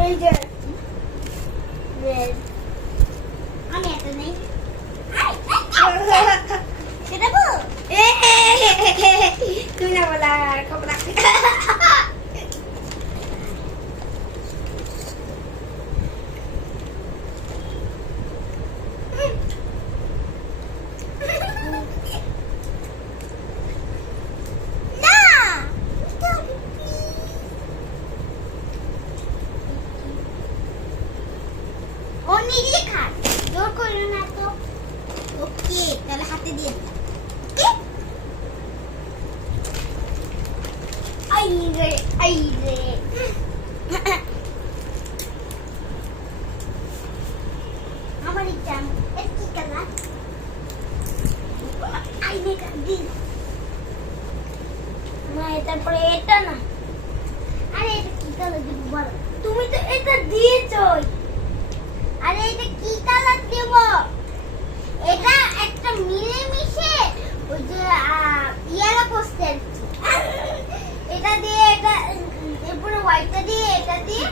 এই যে red. আমি এত নেই সেটা বল তুমি না বলা খবর না ও নিজে খান জোর করো না তো। ওকে, তাহলে হাতে দিয়ে দিলাম। ওকে? আই রে আই রে। আমার ইচ্ছা এটা কি কালার তুমি তো এটা দিয়েছই। আরে এটা কি কালার দেব? এটা একটা মিলে মিশে ওই যে ইয়েলো পোস্টার। এটা দিয়ে এটা পুরো এরপরে হোয়াইটটা দিয়ে এটা দিয়ে